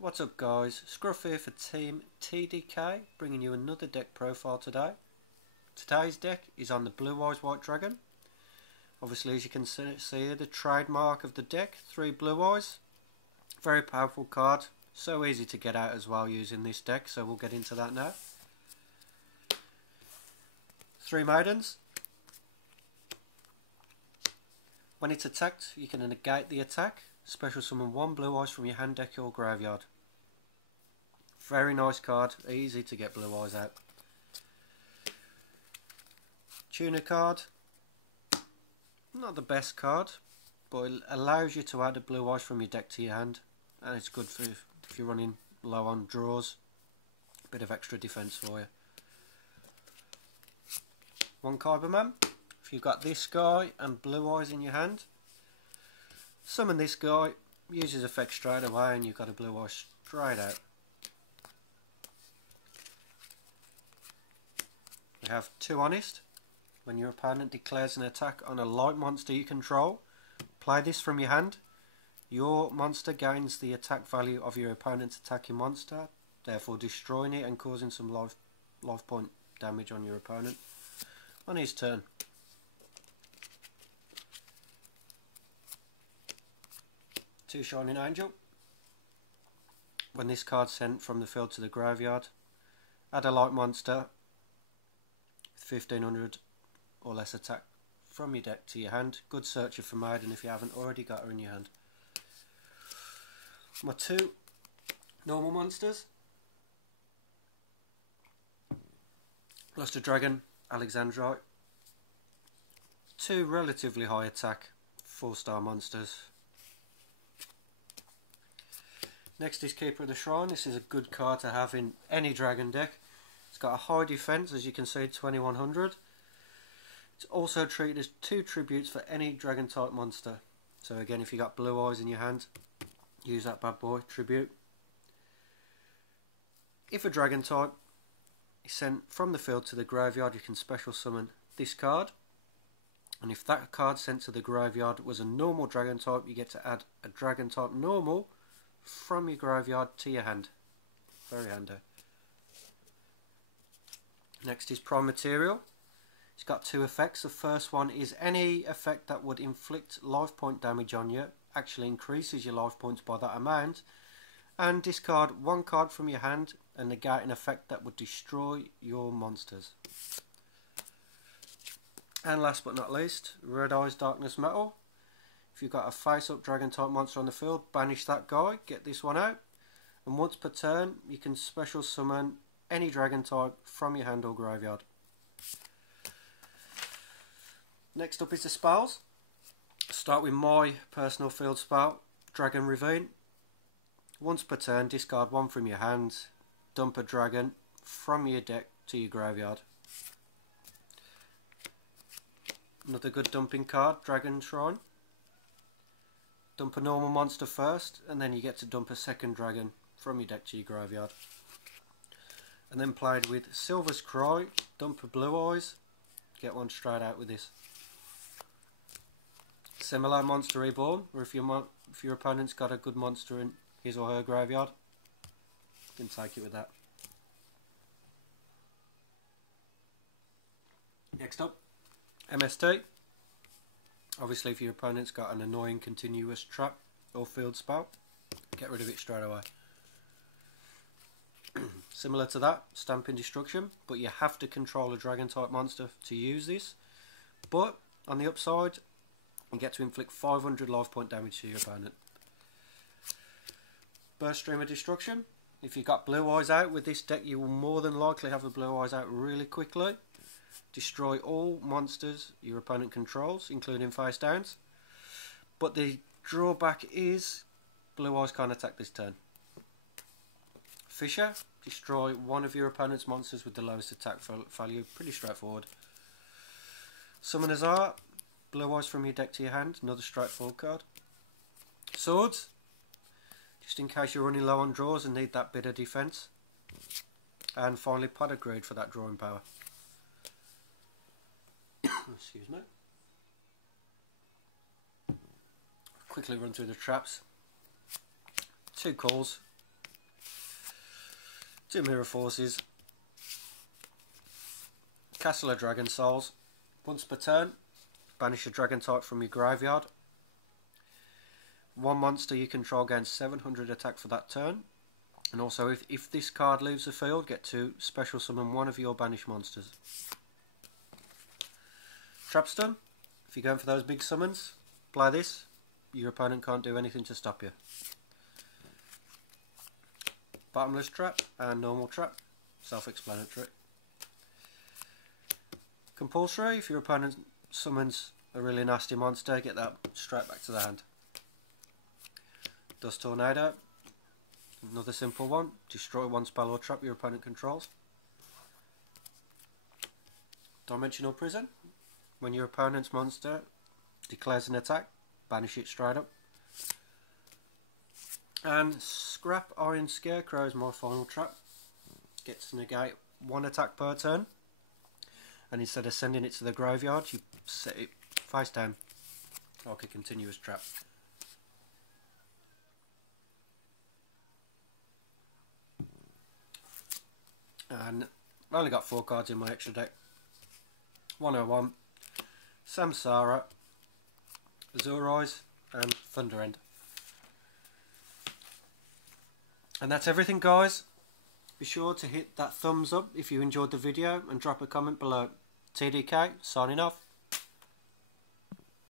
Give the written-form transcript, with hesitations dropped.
What's up guys, Scruff here for Team TDK, bringing you another deck profile today. Today's deck is on the Blue Eyes White Dragon. Obviously, as you can see here, the trademark of the deck, 3 blue eyes. Very powerful card, so easy to get out as well using this deck, so we'll get into that now. 3 maidens. When it's attacked, you can negate the attack. Special summon 1 blue eyes from your hand, deck or graveyard. Very nice card, easy to get blue eyes out. Tuner card. Not the best card, but it allows you to add a blue eyes from your deck to your hand. And it's good for if you're running low on draws. Bit of extra defense for you. 1 Cyberman. If you've got this guy and blue eyes in your hand, summon this guy, use his effect straight away and you've got a blue eye straight out. We have 2 Honest. When your opponent declares an attack on a light monster you control, play this from your hand. Your monster gains the attack value of your opponent's attacking monster, therefore destroying it and causing some life point damage on your opponent on his turn. Two Shining Angel. When this card's sent from the field to the graveyard, add a light monster with 1500 or less attack from your deck to your hand. Good searcher for Maiden if you haven't already got her in your hand. My 2 normal monsters. Luster Dragon, Alexandrite. 2 relatively high attack 4-star monsters. Next is Keeper of the Shrine. This is a good card to have in any dragon deck. It's got a high defense, as you can see, 2100. It's also treated as 2 tributes for any dragon type monster. So again, if you got blue eyes in your hand, use that bad boy, tribute. If a dragon type is sent from the field to the graveyard, you can special summon this card. And if that card sent to the graveyard was a normal dragon type, you get to add a dragon type normal from your graveyard to your hand. Very handy. Next is Prime Material. It's got 2 effects. The first one is any effect that would inflict life point damage on you actually increases your life points by that amount, and discard 1 card from your hand and negate an effect that would destroy your monsters. And last but not least, Red Eyes Darkness Metal. If you've got a face-up dragon type monster on the field, banish that guy, get this one out, and once per turn you can special summon any dragon type from your hand or graveyard. Next up is the spells. Start with my personal field spell, Dragon Ravine. Once per turn, discard 1 from your hand, dump a dragon from your deck to your graveyard. Another good dumping card, Dragon Shrine. Dump a normal monster first, and then you get to dump a second dragon from your deck to your graveyard. And then played with Silver's Cry, dump a blue eyes, get 1 straight out with this. Similar Monster Reborn, or if your opponent's got a good monster in his or her graveyard, you can take it with that. Next up, MST. Obviously, if your opponent's got an annoying continuous trap or field spell, get rid of it straight away. Similar to that, Stamping Destruction, but you have to control a dragon type monster to use this. But on the upside, you get to inflict 500 life point damage to your opponent. Burst Stream of Destruction. If you've got blue eyes out with this deck, you will more than likely have the blue eyes out really quickly. Destroy all monsters your opponent controls, including face downs. But the drawback is blue eyes can't attack this turn. Fisher. Destroy 1 of your opponent's monsters with the lowest attack value. Pretty straightforward. Summoner's Art. Blue eyes from your deck to your hand. Another straightforward card. Swords. Just in case you're running low on draws and need that bit of defense. And finally, Pot of Greed for that drawing power. Excuse me. Quickly run through the traps. 2 calls, 2 Mirror Forces, Castle of Dragon Souls. Once per turn, banish a dragon type from your graveyard. 1 monster you control gains 700 attack for that turn. And also, if this card leaves the field, get to special summon one of your banished monsters. Trapstun. If you're going for those big summons, play this. Your opponent can't do anything to stop you. Bottomless Trap and Normal Trap. Self-explanatory. Compulsory. If your opponent summons a really nasty monster, get that straight back to the hand. Dust Tornado. Another simple one. Destroy one spell or trap your opponent controls. Dimensional Prison. When your opponent's monster declares an attack, banish it straight up. And Scrap Iron Scarecrow is my final trap. Gets to negate 1 attack per turn. And instead of sending it to the graveyard, you set it face down like a continuous trap. And I've only got 4 cards in my extra deck. 101, Samsara, Azure Eyes and Thunder End. And that's everything, guys. Be sure to hit that thumbs up if you enjoyed the video and drop a comment below. TDK signing off.